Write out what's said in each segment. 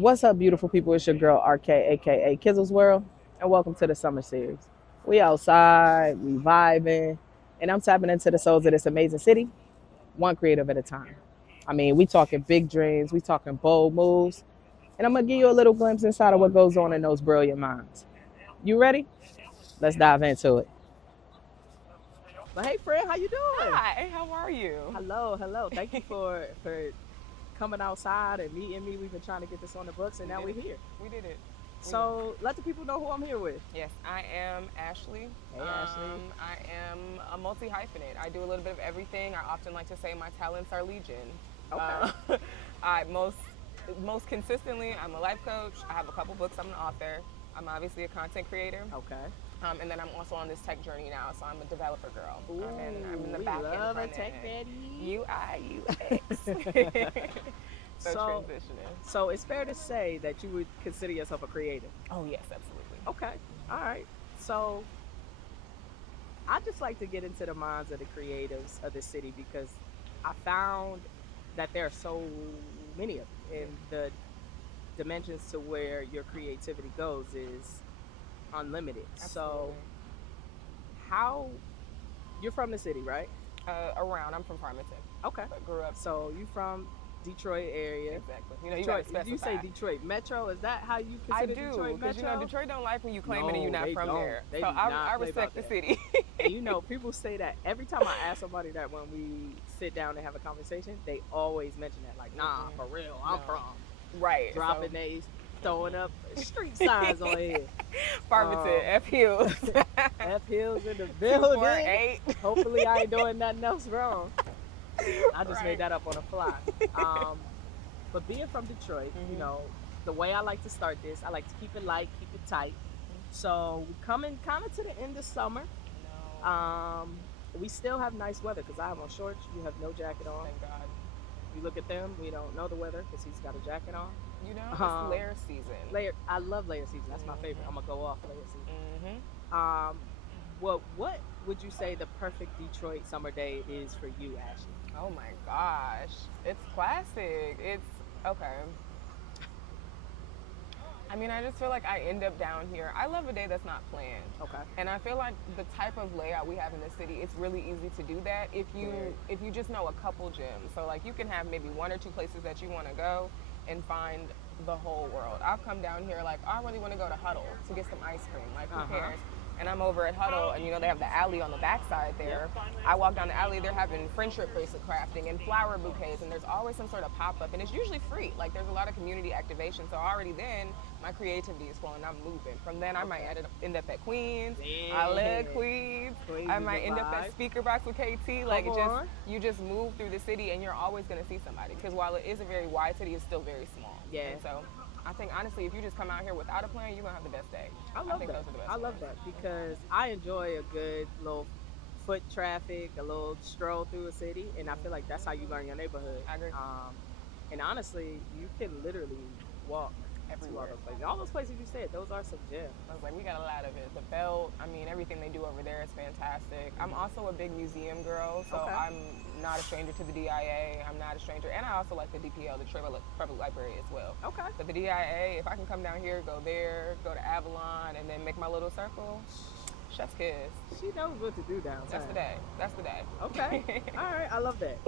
What's up, beautiful people? It's your girl RK, aka Kizzle's World, and welcome to the summer series. We outside, we vibing, and I'm tapping into the souls of this amazing city, one creative at a time. I mean, we talking big dreams, we talking bold moves, and I'm gonna give you a little glimpse inside of what goes on in those brilliant minds. You ready? Let's dive into it. But hey, friend, how you doing? Hi, how are you? Hello, hello. Thank you for coming outside and meeting me. We've been trying to get this on the books, and We now did we're it. here. We did it. We did So let the people know who I'm here with. Yes, I am Ashley. Hey, Ashley. I am a multi hyphenate. I do a little bit of everything. I often like to say my talents are legion. Okay. I most consistently, I'm a life coach. I have a couple books. I'm an author. I'm obviously a content creator. Okay. And then I'm also on this tech journey now. So I'm a developer girl. Ooh, I'm in the we back end, love a front tech end. daddy. UI, UX. So So, transitioning. so it's fair to say that you would consider yourself a creative. Oh yes, absolutely. Okay. All right. So I just like to get into the minds of the creatives of the city because I found that there are so many of them, and the dimensions to where your creativity goes is unlimited. So Absolutely. how you're from the city, right? Around. I'm from Farmington, Okay. but grew up So you from Detroit area. exactly. You know, you Detroit, gotta specify. you say Detroit Metro. Is that how you I consider do, Detroit because Metro? Detroit don't like when you claim it and you're No, not they from don't. there. They So do not I play about respect the that. city. And people say that every time I ask somebody that when we sit down and have a conversation, they always mention that. Like, nah, Mm-mm. for real, I'm No. from Right. So dropping they throwing up street signs on here. Farmington, F Hills, F Hills in the 248. building. Hopefully I ain't doing nothing else wrong. I just made Right. that up on the fly. Um, but being from Detroit, Mm-hmm. the way I like to start this, I like to keep it light, keep it tight. So we coming kind of to the end of summer. No. Um, we still have nice weather because I have on shorts. You have no jacket on. Thank God. You look at them, we don't know the weather because he's got a jacket on. You know, it's Um, layer season. I love layer season. That's my favorite. I'm Mm-hmm. gonna go off layer season. Mm-hmm. Um, what would you say the perfect Detroit summer day is for you, Ashley? Oh my gosh. It's classic. It's okay. I mean, I just feel like I end up down here. I love a day that's not planned. Okay. And I feel like the type of layout we have in the city, it's really easy to do that Very. if you just know a couple gyms. So like you can have maybe one or two places that you want to go and find the whole world. I've come down here like I really want to go to Huddle to get some ice cream. Like who Uh-huh. cares? And I'm over at Huddle, and you know they have the alley on the backside there. Yep. I walk down the alley, they're having friendship bracelet crafting and flower bouquets, and there's always some sort of pop up, and it's usually free. Like there's a lot of community activation, so already then my creativity is flowing. I'm moving. From then I might end up at Queens. I love Yeah. Queens. Queens I is might the end up vibe. at Speaker Box with KT. Like Come it just on. you just move through the city, and you're always gonna see somebody. Because while it is a very wide city, it's still very small. Yeah. And so I think honestly, if you just come out here without a plan, you're gonna have the best day. I love think that. those are the best I love ones. that because I enjoy a good little foot traffic, a little stroll through a city, and I feel like that's how you learn your neighborhood. I agree. And honestly, you can literally walk to all Everywhere. those places. All those places you said, those are some gems. I was like, we got a lot of it. The belt, I mean, everything they do over there is fantastic. I'm also a big museum girl, so Okay. I'm not a stranger to the DIA. I'm not a stranger, and I also like the DPL, the Detroit Public Library as well. Okay. But the DIA, if I can come down here, go there, go to Avalon, and then make my little circle, chef's kiss. She knows what to do downtown. That's the day. That's the day. Okay. All right. I love that.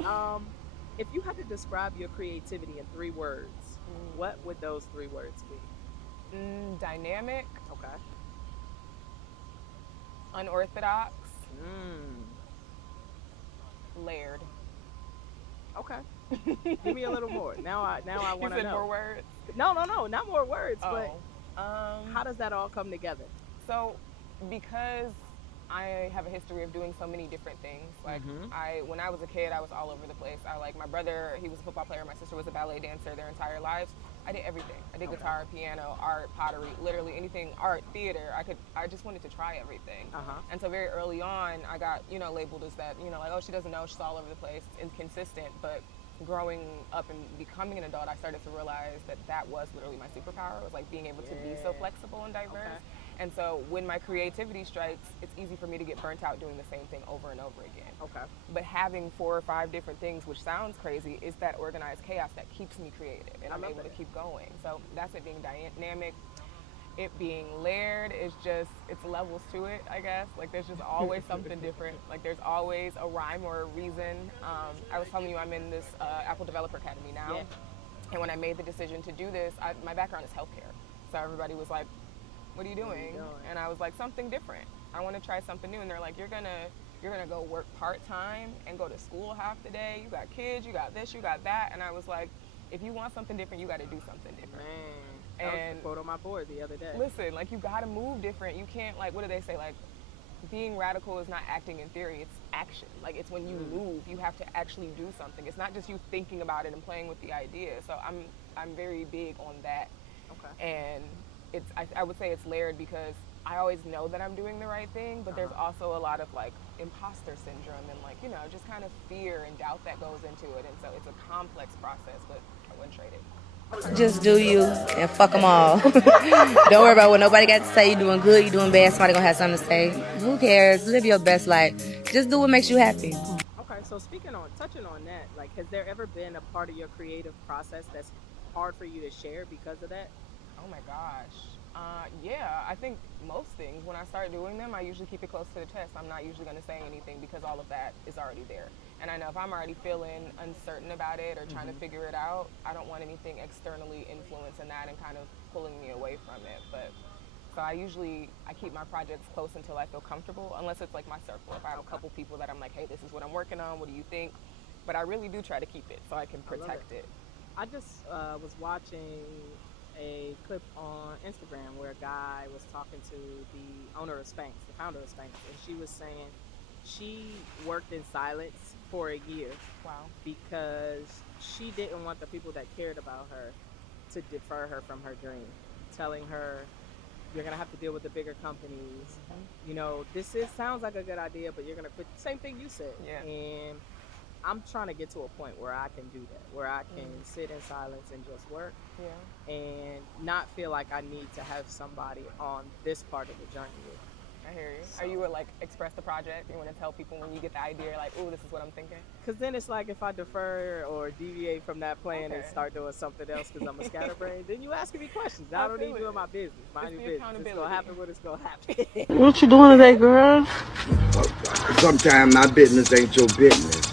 If you had to describe your creativity in 3 words, what would those 3 words be? Dynamic, Okay. unorthodox, Mm. layered. Okay. Give me a little more. Now I You want to said know. more words? No, no, no, not more words. But Oh. how does that all come together? So, because I have a history of doing so many different things, like Mhm. when I was a kid, I was all over the place. I like my brother, he was a football player. My sister was a ballet dancer their entire lives. I did everything. I did Okay. guitar, piano, art, pottery, literally anything, art, theater. I just wanted to try everything. Uh huh. And so very early on, I got labeled as that. Like, oh, she doesn't know. She's all over the place, inconsistent. But growing up and becoming an adult, I started to realize that was literally my superpower. It was like being able to be so Yeah. flexible and diverse. Okay. And so when my creativity strikes, it's easy for me to get burnt out doing the same thing over and over again. Okay. But having 4 or 5 different things, which sounds crazy, is that organized chaos that keeps me creative, and I'm able to keep going. So that's it, being dynamic. It being layered is just, it's levels to it, I guess. Like, there's just always something different. Like, there's always a rhyme or a reason. I was telling you, I'm in this Apple Developer Academy now. Yeah. And when I made the decision to do this, my background is healthcare. So everybody was like, what are you doing? And I was like, something different. I want to try something new. And they're like, you're gonna go work part-time and go to school half the day. You got kids, you got this, you got that. And I was like, if you want something different, you got to do something different. Man. That was the quote on my board the other day. Listen, like, you gotta move different. You can't, like, what do they say? Like, being radical is not acting in theory, it's action. Like, it's when you move, you have to actually do something. It's not just you thinking about it and playing with the idea. So I'm very big on that. Okay. And I would say it's layered because I always know that I'm doing the right thing, but there's also a lot of, like, imposter syndrome and, like, you know, just kind of fear and doubt that goes into it. And so it's a complex process, but I wouldn't trade it. Just do you and fuck them all. Don't worry about what nobody got to say. You're doing good, you're doing bad. Somebody gonna have something to say. Who cares? Live your best life. Just do what makes you happy. Okay, so touching on that, like, has there ever been a part of your creative process that's hard for you to share because of that? Oh my gosh. Yeah, I think most things, when I start doing them, I usually keep it close to the chest. I'm not usually going to say anything because all of that is already there. And I know if I'm already feeling uncertain about it or trying to figure it out, I don't want anything externally influencing that and kind of pulling me away from it. But so I keep my projects close until I feel comfortable, unless it's like my circle. If I have a couple people that I'm like, hey, this is what I'm working on, what do you think? But I really do try to keep it so I can protect it. I just was watching a clip on Instagram where a guy was talking to the owner of Spanx, the founder of Spanx, and she was saying she worked in silence for a year. Wow. Because she didn't want the people that cared about her to defer her from her dream, telling her, you're gonna have to deal with the bigger companies. You know, sounds like a good idea, but you're gonna quit. Same thing you said. Yeah. And I'm trying to get to a point where I can do that, where I can sit in silence and just work. Yeah. And not feel like I need to have somebody on this part of the journey with me. I hear you. Are you would like express the project? You want to tell people when you get the idea, like, oh, this is what I'm thinking? Because then it's like if I defer or deviate from that plan and start doing something else because I'm a scatterbrain, then you asking me questions. I don't need doing my business. Mind your business. It's going to happen when it's going to happen. What you doing today, girl? Sometimes my business ain't your business.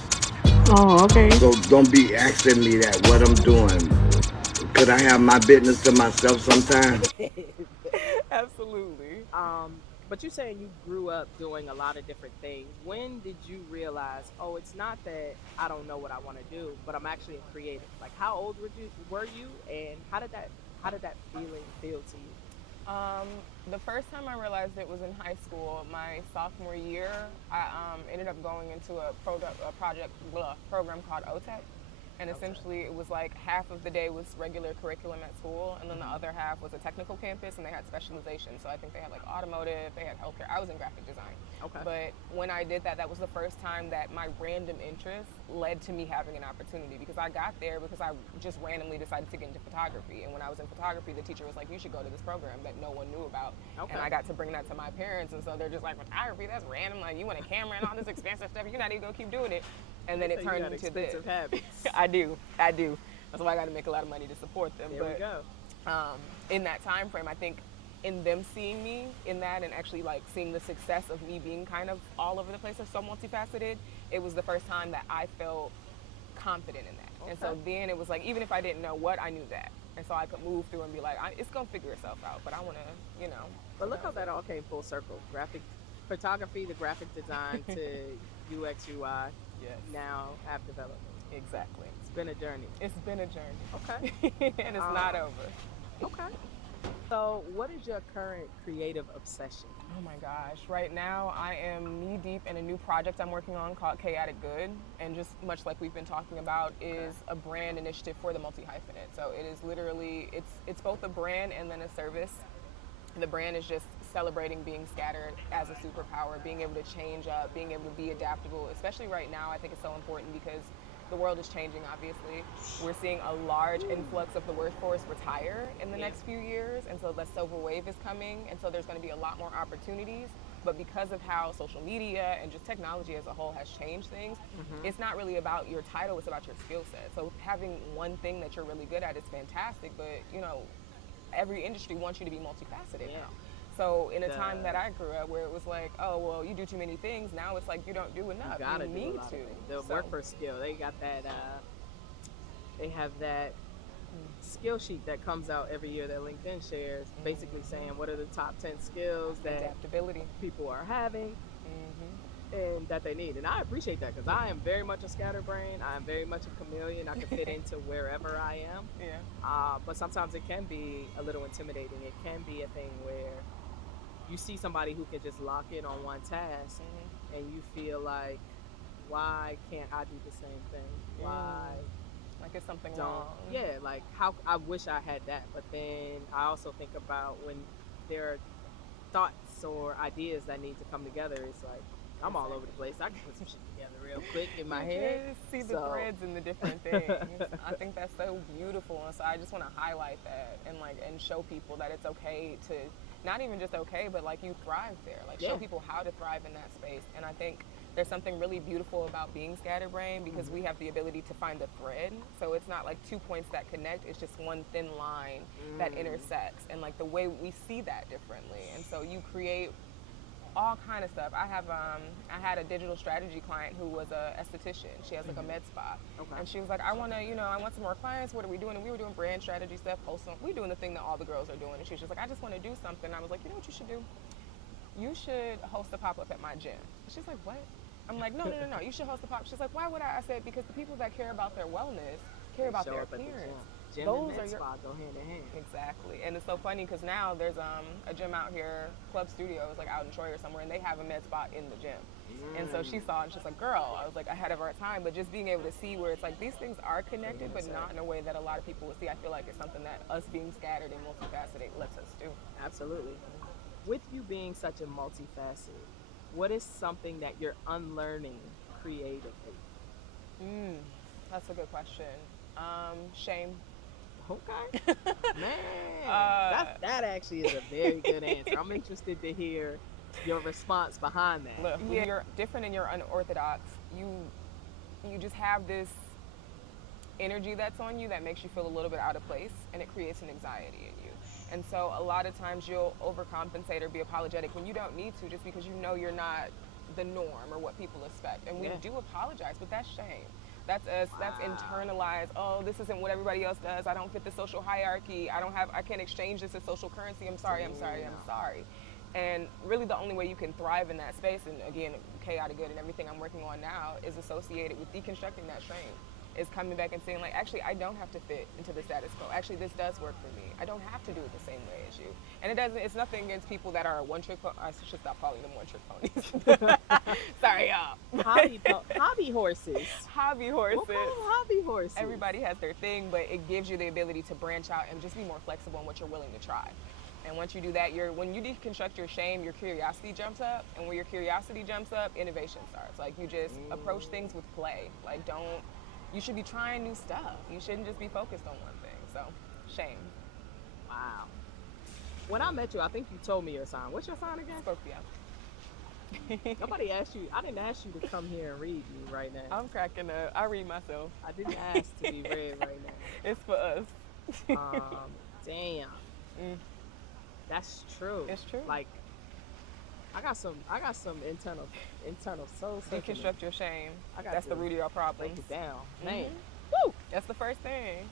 Oh, okay. So don't be asking me that, what I'm doing. Could I have my business to myself sometimes? Absolutely. But you're saying you grew up doing a lot of different things. When did you realize, oh, it's not that I don't know what I want to do, but I'm actually a creative? Like, how old were you, and how did that feeling feel to you? The first time I realized it was in high school, my sophomore year. I ended up going into a program called OTEC. And essentially it was like half of the day was regular curriculum at school, and then the other half was a technical campus, and they had specialization. So I think they had like automotive, they had healthcare. I was in graphic design. Okay. But when I did that, that was the first time that my random interest led to me having an opportunity, because I got there because I just randomly decided to get into photography. And when I was in photography, the teacher was like, you should go to this program that no one knew about. Okay. And I got to bring that to my parents, and so they're just like, photography, that's random. Like, you want a camera and all this expensive stuff, you're not even gonna keep doing it. And then it turned into this. Habits. I do. That's why I got to make a lot of money to support them. There we go. In that time frame, I think in them seeing me in that and actually like seeing the success of me being kind of all over the place or so multifaceted, it was the first time that I felt confident in that. Okay. And so then it was like, even if I didn't know what, I knew that. And so I could move through and be like, it's going to figure itself out, but I want to, you know. But look how that all came full circle. Graphic photography, the graphic design to UX, UI. Yes. Now app development. Exactly. It's been a journey. It's been a journey. Okay. And it's not over. Okay. So what is your current creative obsession? Oh my gosh. Right now I am knee deep in a new project I'm working on called Chaotic Good. And just much like we've been talking about, is a brand initiative for the multi-hyphenate. So it is literally, it's both a brand and then a service. The brand is just celebrating being scattered as a superpower, being able to change up, being able to be adaptable. Especially right now, I think it's so important because the world is changing, obviously. We're seeing a large influx of the workforce retire in the next few years, and so the silver wave is coming, and so there's going to be a lot more opportunities. But because of how social media and just technology as a whole has changed things, it's not really about your title, it's about your skill set. So having one thing that you're really good at is fantastic, but you know, every industry wants you to be multifaceted now. So in a time that I grew up where it was like, oh, well, you do too many things, now it's like you don't do enough. Gotta You do a need lot to. of things. The So- work for skill, they got that. They have that skill sheet that comes out every year that LinkedIn shares, basically saying what are the top 10 skills that adaptability. people are having and that they need. And I appreciate that because I am very much a scatterbrain. I am very much a chameleon. I can fit into wherever I am. Yeah. But sometimes it can be a little intimidating. It can be a thing where you see somebody who can just lock in on one task and you feel like, why can't I do the same thing? Why Like it's something don't? wrong. Yeah, like how I wish I had that. But then I also think about when there are thoughts or ideas that need to come together, it's like, I'm all over the place. I can put some shit together real quick in my You head. can see the So- threads and the different things. I think that's so beautiful, and so I just want to highlight that and show people that it's okay to not even just okay, but like you thrive there. Like show Yeah. people how to thrive in that space. And I think there's something really beautiful about being scatterbrained because we have the ability to find a thread. So it's not like 2 points that connect, it's just one thin line that intersects, and like the way we see that differently. And so you create all kind of stuff. I had a digital strategy client who was a esthetician. She has like a med spa, and she was like, I want some more clients. What are we doing? And we were doing brand strategy stuff. We doing the thing that all the girls are doing. And she was just like, I just want to do something. I was like, you know what you should do? You should host a pop-up at my gym. She's like, what? I'm like, no. You should host a pop. She's like, why would I? I said, because the people that care about their wellness care about Show their up at the appearance. Gym Those and are med your spa go hand in hand. Exactly. And it's so funny because now there's a gym out here, Club Studios, like out in Troy or somewhere, and they have a med spa in the gym. And so she saw it and she's like, girl, I was like ahead of our time, but just being able to see where it's like these things are connected, but not in a way that a lot of people would see. I feel like it's something that us being scattered and multifaceted lets us do. Absolutely. With you being such a multifaceted, what is something that you're unlearning creatively? That's a good question. Shame. Okay. Man, that actually is a very good answer. I'm interested to hear your response behind that. Look, when you're different and you're unorthodox, you just have this energy that's on you that makes you feel a little bit out of place, and it creates an anxiety in you. And so a lot of times you'll overcompensate or be apologetic when you don't need to, just because you know you're not the norm or what people expect. And we do apologize, but that's shame. That's us. That's internalized. Oh, this isn't what everybody else does. I don't fit the social hierarchy. I can't exchange this as social currency. I'm sorry. And really the only way you can thrive in that space, and again, chaotic good and everything I'm working on now, is associated with deconstructing that shame. Is coming back and saying like, actually, I don't have to fit into the status quo. Actually, this does work for me. I don't have to do it the same way as you. And it's nothing against people that are one-trick I should stop calling them one-trick ponies. Sorry, y'all. Hobby horses. Hobby horses. What kind of hobby horses? Everybody has their thing, but it gives you the ability to branch out and just be more flexible in what you're willing to try. And once you do that, when you deconstruct your shame, your curiosity jumps up. And when your curiosity jumps up, innovation starts. Like you just approach things with play. Like you should be trying new stuff. You shouldn't just be focused on one thing. So, shame. Wow. When I met you, I think you told me your sign. What's your sign again? Scorpio. Nobody asked you. I didn't ask you to come here and read me right now. I'm cracking up. I read myself. I didn't ask to be read right now. It's for us. Damn. That's true. It's true. Like, I got some internal soul searching. Deconstruct your shame. I got That's to the root of your problem. break it down. Man. Woo! That's the first thing.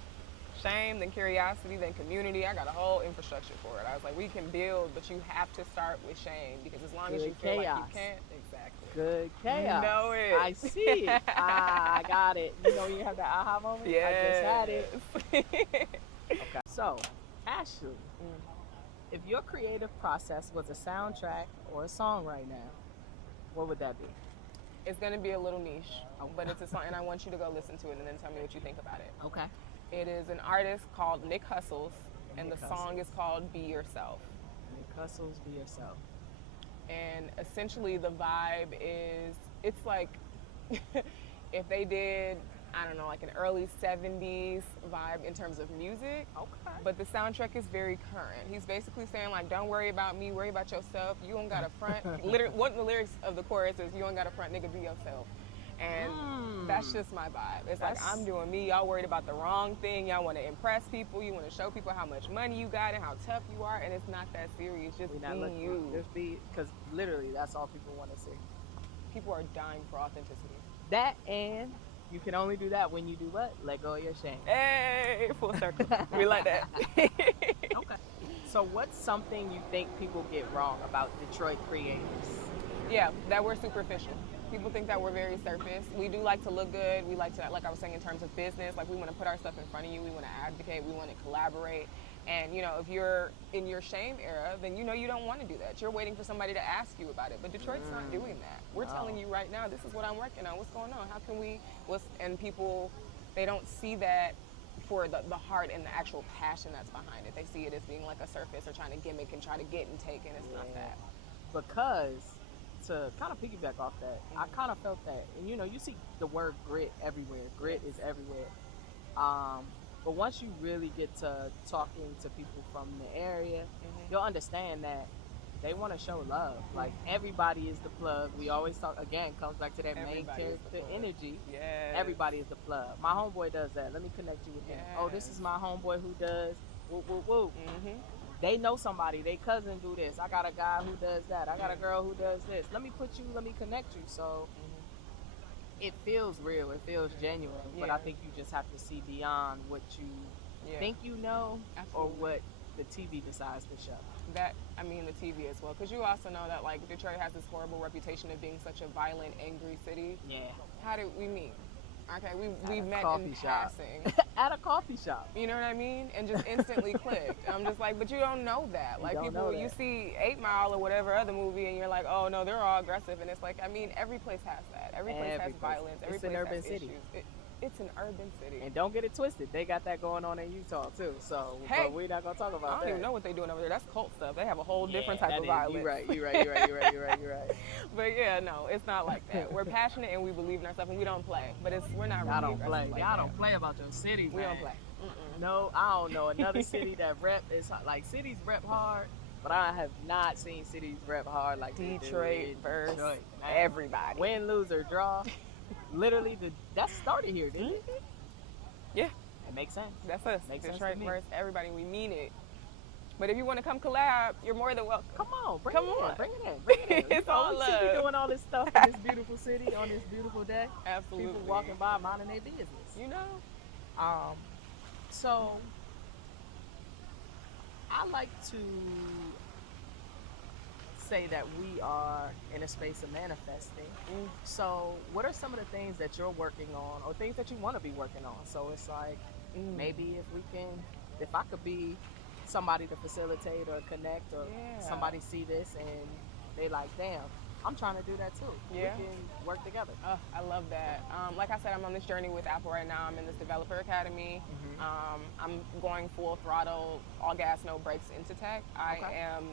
Shame, then curiosity, then community. I got a whole infrastructure for it. I was like, we can build, but you have to start with shame, because as long as you feel like you can't, exactly. Good chaos. You know it. I see it. I got it. You know, you have that aha moment. Yeah. I just had it. Okay. So, Ashley, if your creative process was a soundtrack or a song right now, what would that be? It's going to be a little niche, but it's a song, and I want you to go listen to it and then tell me what you think about it. Okay. It is an artist called Nick Hustles, and Nick the song is called Be Yourself. Nick Hustles, Be Yourself. And essentially the vibe is, it's like if they did I don't know, like an early 70s vibe in terms of music. Okay. But the soundtrack is very current. He's basically saying like, don't worry about me, worry about yourself. You don't got to front. Literally, one of the lyrics of the chorus is, you don't got to front, nigga, be yourself. And that's just my vibe. It's like, I'm doing me. Y'all worried about the wrong thing. Y'all want to impress people. You want to show people how much money you got and how tough you are. And it's not that serious. Just We're not be looking. you. Just be, because literally that's all people want to see. People are dying for authenticity. That, and you can only do that when you do what? Let go of your shame. Hey, full circle. We like that. Okay. So what's something you think people get wrong about Detroit creators? Yeah, that we're superficial. People think that we're very surface. We do like to look good. We like to, like I was saying, in terms of business, like we want to put our stuff in front of you. We want to advocate. We want to collaborate. And, you know, if you're in your shame era, then you know you don't want to do that. You're waiting for somebody to ask you about it. But Detroit's not doing that. We're telling you right now, this is what I'm working on. What's going on? How can we, and people, they don't see that for the heart and the actual passion that's behind it. They see it as being like a surface or trying to gimmick and try to get and take, and it's not that. Because to kind of piggyback off that, I kind of felt that, and you know, you see the word grit everywhere. Grit is everywhere. But once you really get to talking to people from the area, you'll understand that they want to show love. Like, everybody is the plug. We always talk, again, comes back to that main Everybody is the character plug. energy. Yes. Everybody is the plug. My homeboy does that. Let me connect you with him. Oh, this is my homeboy who does whoop, whoop, whoop. They know somebody. They cousin do this. I got a guy who does that. I got a girl who does this. Let me connect you. So it feels real. It feels genuine. But I think you just have to see beyond what you think you know, Absolutely. or what the TV decides to show. That, I mean, the TV as well. Because you also know that, like, Detroit has this horrible reputation of being such a violent, angry city. Yeah. How did we meet? Okay, we a met coffee in shop. passing. At a coffee shop. You know what I mean? And just instantly clicked. I'm just like, but you don't know that. Like, don't people, know you that. see 8 Mile or whatever other movie, and you're like, oh no, they're all aggressive. And it's like, I mean, every place has that. Every place has violence. Every It's place an urban has city. issues. It's an urban city. And don't get it twisted. They got that going on in Utah too. So, Hey, but we're not gonna talk about I don't that. even know what they're doing over there. That's cult stuff. They have a whole different type of violence. You're right. But yeah, no, it's not like that. We're passionate and we believe in ourselves and we don't play. But we're not Y'all really don't play. aggressive like Y'all that. don't play about your city, We man. don't play. No, I don't know another city that rep is like, cities rep hard, but I have not seen cities rep hard like they do Detroit in versus Detroit, man. everybody. Win, lose, or draw. Literally, that started here, didn't it? Yeah, It makes sense. that's us. Makes sense Detroit to me. versus everybody. We mean it. But if you want to come collab, you're more than welcome. Come on, bring Come it on. in, bring it in, bring it in. It's all we love. see you doing all this stuff in this beautiful city on this beautiful day. Absolutely. People walking by minding their business. You know? So I like to say that we are in a space of manifesting. So what are some of the things that you're working on, or things that you want to be working on? So it's like, maybe if I could be somebody to facilitate or connect, or somebody see this and they like, damn, I'm trying to do that too. Yeah. We can work together. I love that. Like I said, I'm on this journey with Apple right now. I'm in this developer academy. I'm going full throttle, all gas, no brakes into tech. I am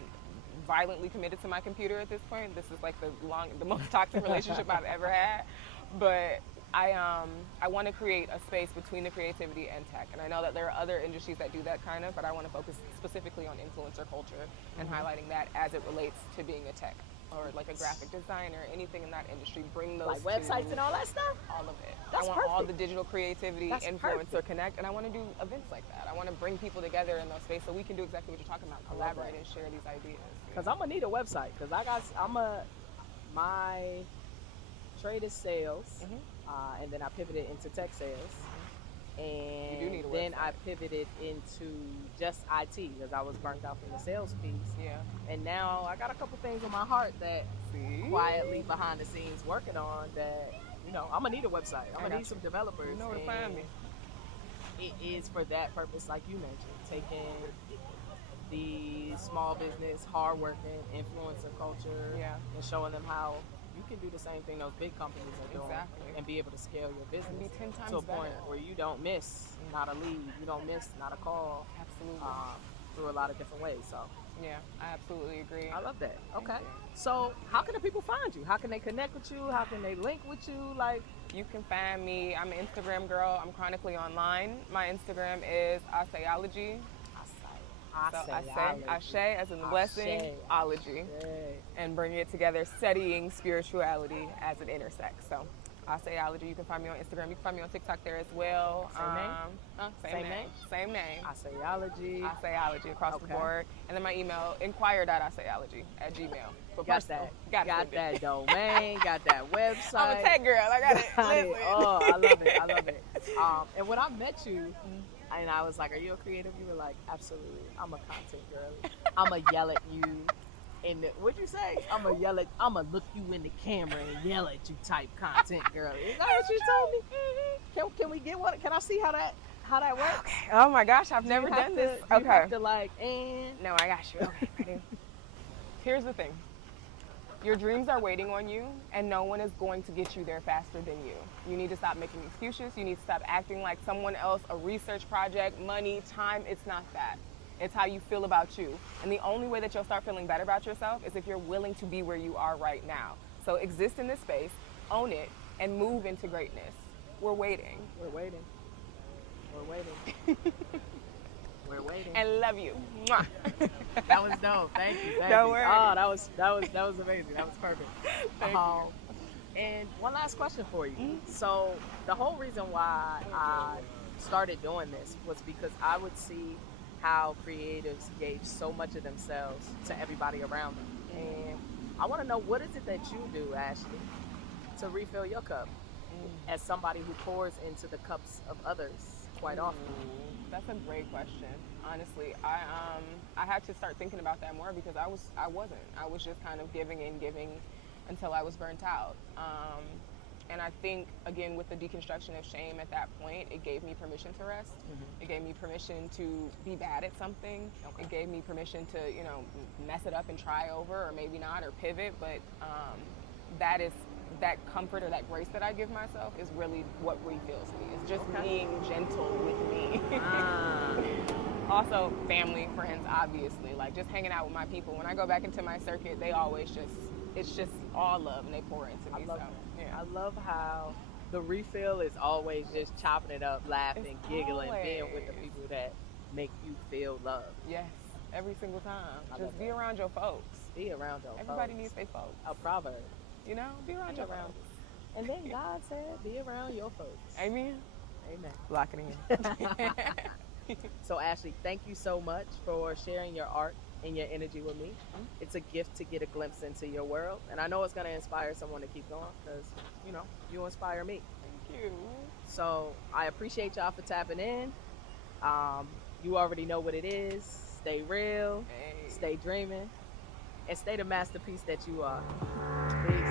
violently committed to my computer at this point. This is like the most toxic relationship I've ever had. But I want to create a space between the creativity and tech. And I know that there are other industries that do that kind of, but I want to focus specifically on influencer culture and highlighting that as it relates to being a tech or like a graphic designer, anything in that industry. Bring those Like websites and all that stuff? all of it. That's I want all perfect. the digital creativity, That's influencer perfect. connect, and I want to do events like that. I want to bring people together in those spaces so we can do exactly what you're talking about, collaborate that. and share these ideas. Because I'm gonna need a website. Because my trade is sales, and then I pivoted into tech sales, and You do need a then website. I pivoted into just IT because I was burnt out from the sales piece. Yeah. And now I got a couple things on my heart that See? quietly behind the scenes working on that. You know, I'm gonna need a website. I'm I gonna got need some developers. You know where to find and me. It is for that purpose, like you mentioned, taking the small business, hardworking influencer culture, and showing them how you can do the same thing those big companies are doing, Exactly. and be able to scale your business And be 10 times to a point better. where you don't miss not a lead, you don't miss not a call, Absolutely. through a lot of different ways. So Yeah, I absolutely agree. I love that. Okay. you. So how can the people find you? How can they connect with you? How can they link with you? Like, You can find me. I'm an Instagram girl. I'm chronically online. My Instagram is Aseology. So Ashe as in the blessing, ology, and bringing it together, studying spirituality as it intersects. So Aseology. You can find me on Instagram. You can find me on TikTok there as well. Same name? Same name. Aseology. Aseology across the Okay. board. And then my email, inquire.aseology@gmail. For Got personal. that. Got that domain. Got that website. I'm a tech girl. I got it. Got it. Listen. Oh, I love it. I love it. And when I met you, and I was like, "Are you a creative?" You were like, "Absolutely. I'm a content girl. I'm gonna yell at you." What'd you say? I'm gonna look you in the camera and yell at you type content girl. Is that what you told me? Can we get one? Can I see how that works? Oh my gosh, I've never You have done to- this. You Okay. have to like, and No, I got you. Okay, ready? Here's the thing. Your dreams are waiting on you, and no one is going to get you there faster than you. You need to stop making excuses. You need to stop acting like someone else, a research project, money, time. It's not that. It's how you feel about you. And the only way that you'll start feeling better about yourself is if you're willing to be where you are right now. So exist in this space, own it, and move into greatness. We're waiting. we're waiting. We're waiting. We're waiting. And love you. Mwah. That was dope. Thank you. Don't worry. Oh, that was amazing. That was perfect. And one last question for you. So the whole reason why I started doing this was because I would see how creatives gauge so much of themselves to everybody around them. And I want to know, what is it that you do, Ashley, to refill your cup as somebody who pours into the cups of others quite often? That's a great question. Honestly, I had to start thinking about that more because I wasn't. I was just kind of giving until I was burnt out. And I think, again, with the deconstruction of shame at that point, it gave me permission to rest. It gave me permission to be bad at something. It gave me permission to, mess it up and try over, or maybe not, or pivot. But that comfort or that grace that I give myself is really what refills me. It's just being gentle with me. Also, family, friends, obviously. Like, just hanging out with my people. When I go back into my circuit, they always it's just all love, and they pour into me. I love so, that. yeah. I love how the refill is always just chopping it up, laughing, It's giggling, being with the always. people that make you feel love. Yes, every single time. I love Just be that. around your folks. Be around your Everybody folks. needs their folks. A proverb. Be around Be your around. folks. And then God said, be around your folks. Amen. Amen. Lock it in. So Ashley, thank you so much for sharing your art and your energy with me. It's a gift to get a glimpse into your world. And I know it's going to inspire someone to keep going because, you inspire me. Thank you. So I appreciate y'all for tapping in. You already know what it is. Stay real, Hey. stay dreaming, and stay the masterpiece that you are. Peace.